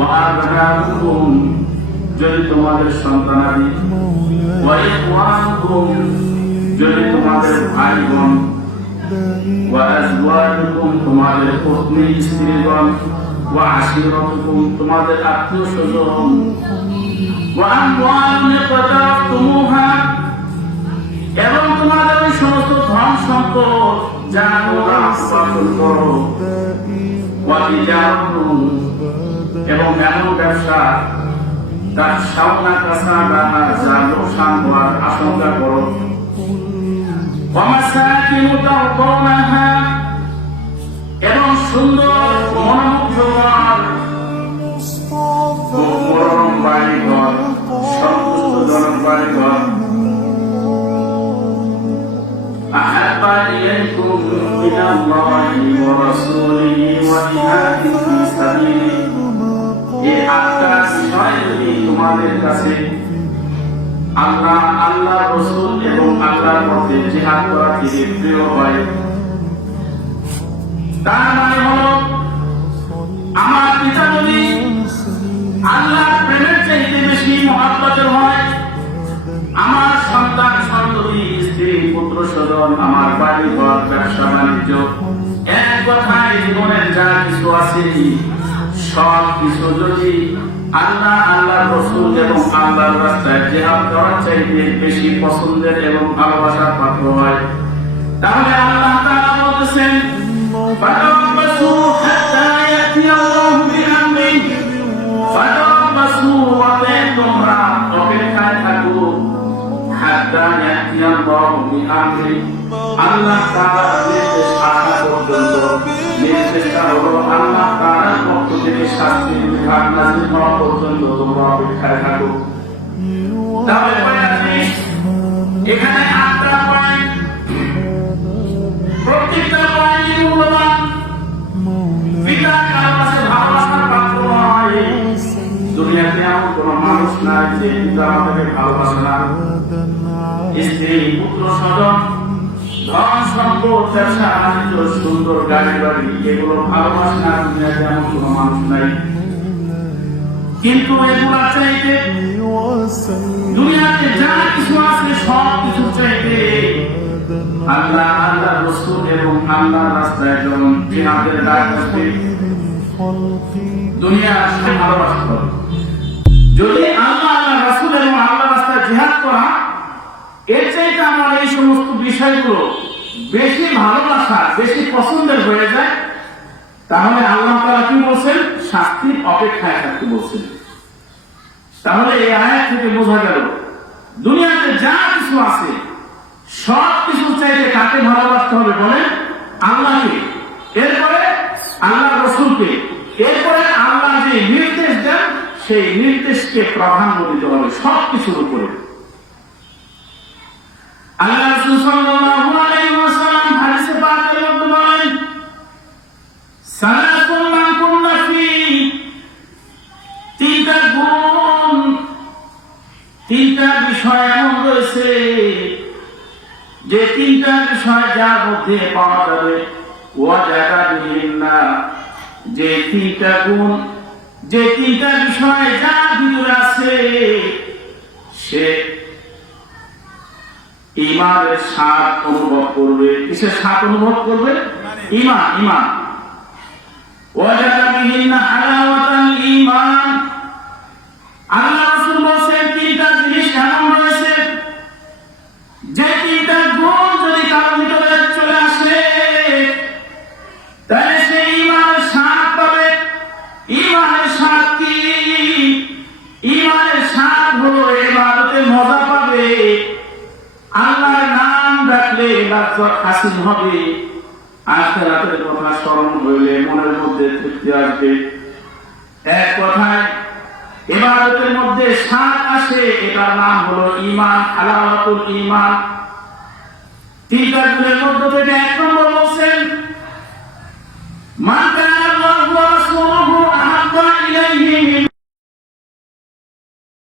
وأبناؤكم যদি তোমাদের সন্তানাদি وإخوانكم যদি তোমাদের ভাই বোন وأزواجكم তোমাদের পত্নী স্ত্রীগণ وعشيرتكم তোমাদের আত্মীয় স্বজন وأموال اقترفتموها এবং তোমাদের ওই সমস্ত ধন সম্পদ যা তোমরা উপার্জন করো এবং এমন ব্যবসা তার সামনা কাছা যা লোকসান হওয়ার আশঙ্কা করো এবং সুন্দর মনোমুগ্ধকর মনোরম বাড়িঘর সন্তুষ্টজনক বাড়িঘর أحب إليكم من الله ورسوله وجهاد في سبيله এই আটটা বিষয় যদি তোমাদের কাছে আল্লাহ রাসূল এবং আল্লাহর পথে জিহাদ করা থেকে প্রিয় হয় তার মানে হলো আমার পিতা যদি আল্লাহর প্রেমের চাইতে বেশি মহব্বতের হয় আমার সন্তান সন্ততি স্ত্রী পুত্র স্বজন আমার বাড়ি ঘর ব্যবসা বাণিজ্য এক কথায় জীবনের যা কিছু আছে সব কিছু যদি আল্লাহ রাসূল এবং আল্লাহর রাস্তায় জিহাদ করার চাইতে বেশি পছন্দের এবং ভালোবাসার পাত্র হয় তাহলে আল্লাহ তাআলা বলতেছেন ফাতাবাসু হাত্তা ইয়াতি আল্লাহু বিআমরিহি ফাতাবাসু ওয়া তোমরা অপেক্ষায় থাকো হাত্তা ইয়াতি আল্লাহু বিআমরিহি আল্লাহ তাআলার নির্দেশ আসা পর্যন্ত নির্দেশটা হলো আল্লাহ তাআলার পক্ষ থেকে শাস্তির বিধান নাযিল হওয়া পর্যন্ত তোমরা অপেক্ষায় থাকো তাহলে এখানে আটটা পয়েন্ট প্রত্যেকটা পয়েন্টই মূল্যবান পিতা কারো কাছে ভালোবাসার পাত্র হয় দুনিয়াতে এমন কোনো মানুষ নাই যে পিতা আমাকে ভালোবাসে না স্ত্রী পুত্র স্বজন ধন সম্পদ ব্যবসা বাণিজ্য সুন্দর গাড়ি বাড়ি এগুলো ভালোবাসে না দুনিয়াতে এমন কোনো মানুষ নাই কিন্তু এগুলা চাইতে দুনিয়াতে যা কিছু আছে সব কিছু চাইতে আল্লাহ রাসূল এবং আল্লাহর রাস্তায় যখন জিহাদের ডাক আসবে দুনিয়া আসলে ভালোবাসতে হবে যদি আল্লাহ রাসূল এবং আল্লাহর রাস্তায় জিহাদ করা এর চাইতে আমার এই সমস্ত বিষয়গুলো বেশি ভালোবাসা বেশি পছন্দের হয়ে যায় তাহলে আল্লাহ তাআলা কি বলছেন শাস্তির অপেক্ষায় থাকতে বলছেন তাহলে এই আয়াত থেকে বোঝা গেল দুনিয়াতে যা কিছু আছে সব কিছু চাইতে কাকে ভালোবাসতে হবে বলেন আল্লাহকে এরপরে আল্লাহ রাসূলকে এরপরে আল্লাহ যে নির্দেশ দেন সেই নির্দেশকে প্রাধান্য দিতে হবে সব কিছুর উপরে আল্লাহ রাসূল সাল্লাল্লাহু আলাইহি ওয়াসাল্লাম হাদিসে পাকের মধ্যে বলেন সালাতুন মান কুননা ফি তিনটা গুণ তিনটা বিষয় এমন রয়েছে যে তিনটা বিষয় যার মধ্যে পাওয়া যাবে ওয়াজাদা বিহিন্না যে তিনটা গুণ যে তিনটা বিষয় যার ভিতরে আছে সে ঈমানের স্বাদ অনুভব করবে কিসের স্বাদ অনুভব করবে ঈমান ওয়াজাদা বিহিন্না হালাওয়াতাল ঈমান আল্লাহ রাসূল বলেন তিনটা জিনিস এমন রয়েছে যে তিনটা গুণ যদি কারো ভিতরে চলে আসে তাহলে সে ঈমানের স্বাদ পাবে ঈমানের স্বাদ কি ঈমানের স্বাদ হলো ইবাদতের মজা পাবে আল্লাহর নাম ডাকলে লাজ্জত হাসিল হবে আখিরাতের কথা স্মরণ হইলে মনের মধ্যে তৃপ্তি আসবে এক কথায় ইবাদতের মধ্যে স্বাদ আসে এটার নাম হলো ঈমান হালাওয়াতুল ঈমান তিনটা গুণের মধ্যে থেকে এক নম্বর বলছেন মান কানা আল্লাহু ওয়া রাসূলুহু আহাব্বা ইলাইহি